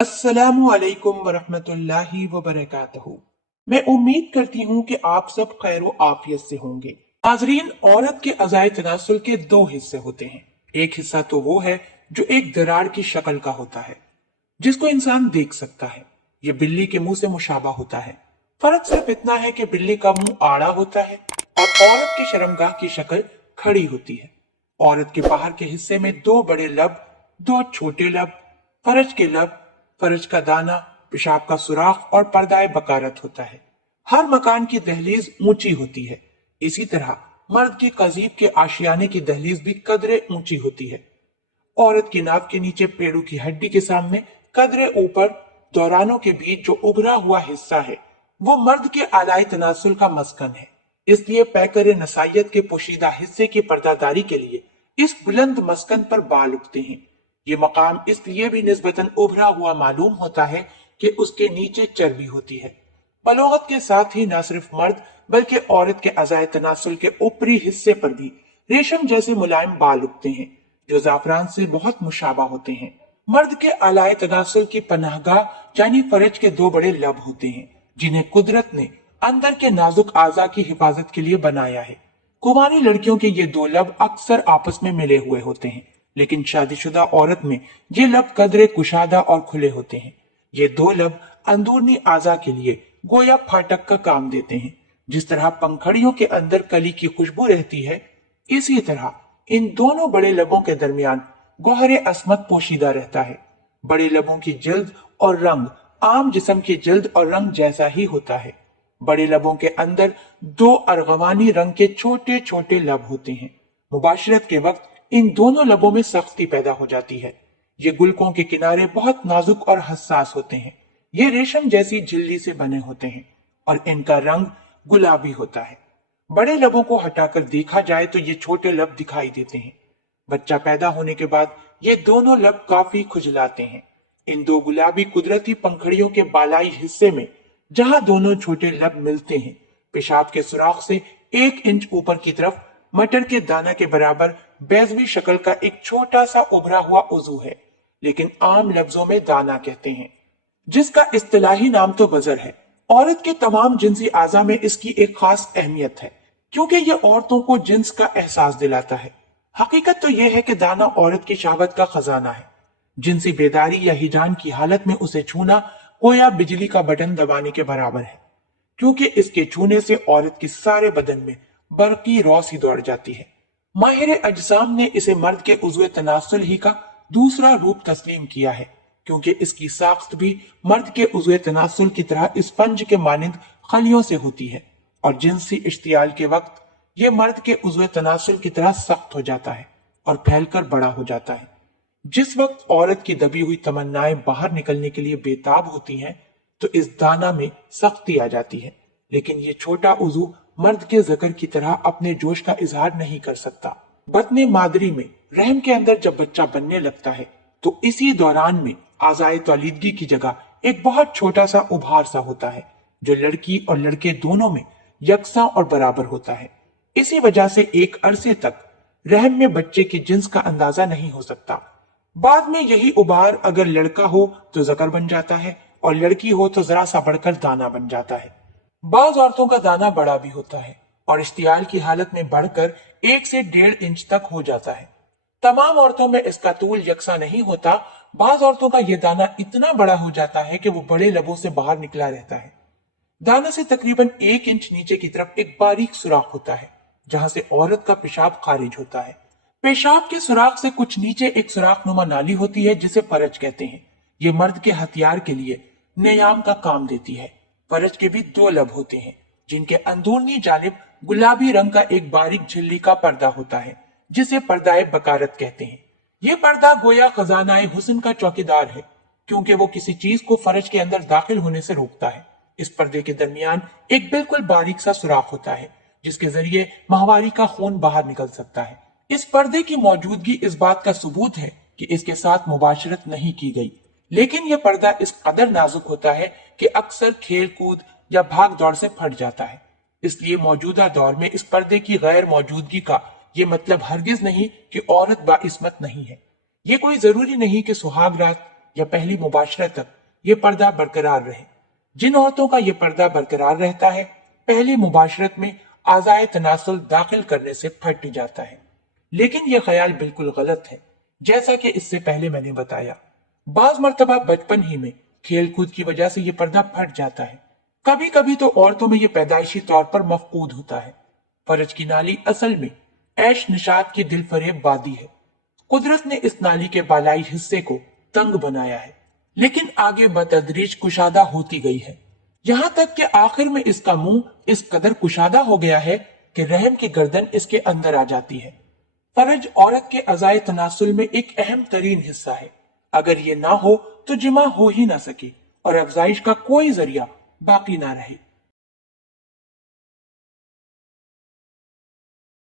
अस्सलामु अलैकुम वरहमतुल्लाहि वबरकातुहू। मैं उम्मीद करती हूँ कि आप सब खैर व आफियत से होंगे। नाज़रीन, औरत के अज़ाए तनासुल के दो हिस्से होते हैं। एक हिस्सा तो वो है जो एक दरार की शक्ल का होता है, जिसको इंसान देख सकता है। ये बिल्ली के मुंह से मुशाबा होता है। फर्क सिर्फ इतना है कि बिल्ली का मुंह आड़ा होता है और औरत की शर्मगाह की शक्ल खड़ी होती है। औरत के बाहर के हिस्से में दो बड़े लब, दो छोटे लब, फरज के लब, फरज का दाना, पेशाब का सुराख और पर्दाए बकारत होता है। हर मकान की दहलीज ऊंची होती है। इसी तरह मर्द के कजीब के आशियाने की दहलीज भी कदरे ऊंची होती है। औरत की नाक के नीचे पेड़ों की हड्डी के सामने कदरे ऊपर दौरानों के बीच जो उभरा हुआ हिस्सा है, वो मर्द के आलाई तनासुल का मस्कन है। इसलिए पैकर नसाइयत के पोशीदा हिस्से की पर्दादारी के लिए इस बुलंद मस्कन पर बाल उगते हैं। ये मकाम इसलिए भी निस्बतन उभरा हुआ मालूम होता है कि उसके नीचे चर्बी होती है। बलोगत के साथ ही न सिर्फ मर्द बल्कि औरत के अज़ाए तनासुल के ऊपरी हिस्से पर भी रेशम जैसे मुलायम बाल उगते हैं, जो जाफरान से बहुत मुशाबा होते हैं। मर्द के आलाए तनासुल की पनाहगाह यानी फरज के दो बड़े लब होते हैं, जिन्हें कुदरत ने अंदर के नाजुक आज़ा की हिफाजत के लिए बनाया है। कुंवारी लड़कियों के ये दो लब अक्सर आपस में मिले हुए होते हैं, लेकिन शादीशुदा औरत में ये लब कदरे कुशादा और खुले होते हैं। ये दो लब अंदरूनी आज़ा के लिए गोया फाटक का काम देते हैं। जिस तरह पंखड़ियों के अंदर कली की खुशबू रहती है, इसी तरह इन दोनों बड़े लबों के दरमियान गौहरे अस्मत पोशीदा रहता है। बड़े लबों की जल्द और रंग आम जिस्म की जल्द और रंग जैसा ही होता है। बड़े लबों के अंदर दो अर्गवानी रंग के छोटे छोटे लब होते हैं। मुबाशरत के वक्त इन दोनों लबों में सख्ती पैदा हो जाती है। ये गुलकों के किनारे बहुत नाजुक और हसास होते हैं। ये रेशम जैसी झिल्ली से बने होते हैं और इनका रंग गुलाबी होता है। बड़े लबों को हटाकर देखा जाए तो ये छोटे लब दिखाई देते हैं। बच्चा पैदा होने के बाद ये दोनों लब काफी खुजलाते हैं। इन दो गुलाबी कुदरती पंखड़ियों के बालाई हिस्से में जहां दोनों छोटे लब मिलते हैं, पेशाब के सुराख से 1 इंच ऊपर की तरफ मटर के दाना के बराबर बैजवी शक्ल का एक छोटा सा उभरा हुआ उजू है, लेकिन आम लफ्जों में दाना कहते हैं, जिसका इस्तिलाही नाम तो बजर है। औरत के तमाम जिनसी आज़ा में इसकी एक खास अहमियत है, क्योंकि ये औरतों को जिन्स का एहसास दिलाता है। हकीकत तो यह है कि दाना औरत की शहावत का खजाना है। जिनसी बेदारी या हिजान की हालत में उसे छूना गोया बिजली का बटन दबाने के बराबर है, क्योंकि इसके छूने से औरत के सारे बदन में बरकी रोशनी दौड़ जाती है। माहिर अजसाम ने इसे मर्द के उज़्वे तनासुल ही का दूसरा रूप तस्लीम किया है, क्योंकि इसकी साख्त भी मर्द के उज़्वे तनासुल की तरह स्पंज के मानिंद खलियों से होती है और जिनसी इश्तियाल के वक्त ये मर्द के उज़्वे तनासुल की तरह सख्त हो जाता है और फैलकर बड़ा हो जाता है। जिस वक्त औरत की दबी हुई तमन्नाएं बाहर निकलने के लिए बेताब होती हैं, तो इस दाना में सख्ती आ जाती है, लेकिन ये छोटा उजू मर्द के ज़कर की तरह अपने जोश का इजहार नहीं कर सकता। बतने मादरी में रहम के अंदर जब बच्चा बनने लगता है, तो इसी दौरान में आज़ाए तौलीदगी की जगह एक बहुत छोटा सा उभार सा होता है, जो लड़की और लड़के दोनों में यकसा और बराबर होता है। इसी वजह से एक अरसे तक रहम में बच्चे की जिन्स का अंदाजा नहीं हो सकता। बाद में यही उबार अगर लड़का हो तो जकर बन जाता है और लड़की हो तो जरा सा बढ़कर दाना बन जाता है। बाज औरतों का दाना बड़ा भी होता है और इश्तियाल की हालत में बढ़कर 1 से 1.5 इंच तक हो जाता है। तमाम औरतों में इसका तूल यकसा नहीं होता। बाज औरतों का यह दाना इतना बड़ा हो जाता है कि वो बड़े लबों से बाहर निकला रहता है। दाना से तकरीबन 1 इंच नीचे की तरफ एक बारीक सुराख होता है, जहां से औरत का पेशाब खारिज होता है। पेशाब के सुराख से कुछ नीचे एक सुराख नुमा नाली होती है, जिसे फरज कहते हैं। ये मर्द के हथियार के लिए नियाम का काम देती है। फरज के भी 2 लब होते हैं, जिनके अंदरूनी जानिब गुलाबी रंग का एक बारीक झिल्ली का पर्दा होता है, जिसे पर्दाए बकारत कहते हैं। ये पर्दा गोया खजानाए हुस्न का चौकीदार है, क्योंकि वो किसी चीज को फरज के अंदर दाखिल होने से रोकता है। इस पर्दे के दरमियान एक बिल्कुल बारीक सा सुराख होता है, जिसके जरिए माहवारी का खून बाहर निकल सकता है। इस पर्दे की मौजूदगी इस बात का सबूत है कि इसके साथ मुबाशरत नहीं की गई, लेकिन यह पर्दा इस कदर नाजुक होता है कि अक्सर खेल कूद या भाग दौड़ से फट जाता है। इसलिए मौजूदा दौर में इस पर्दे की गैर मौजूदगी का ये मतलब हरगिज नहीं कि औरत बाइस्मत नहीं है। ये कोई जरूरी नहीं कि सुहाग रात या पहली मुबाशरत तक ये पर्दा बरकरार रहे। जिन औरतों का ये पर्दा बरकरार रहता है, पहली मुबाशरत में आज़ाए तनासुल दाखिल करने से फट जाता है। लेकिन ये ख्याल बिल्कुल गलत है, जैसा कि इससे पहले मैंने बताया। बाज मर्तबा बचपन ही में खेल कूद की वजह से ये पर्दा फट जाता है। कभी कभी तो औरतों में ये पैदाइशी तौर पर मफकूद होता है। फरज की नाली असल में ऐश निशात की दिल फरेब वादी है। कुदरत ने इस नाली के बालाई हिस्से को तंग बनाया है, लेकिन आगे बतदरीज कुशादा होती गई है, यहाँ तक कि आखिर में इसका मुंह इस कदर कुशादा हो गया है कि रहम की गर्दन इसके अंदर आ जाती है। फरज औरत के अज़ाए तनासुल में एक अहम तरीन हिस्सा है। अगर ये ना हो तो जिमा हो ही ना सके और अफजाइश का कोई जरिया बाकी ना रहे।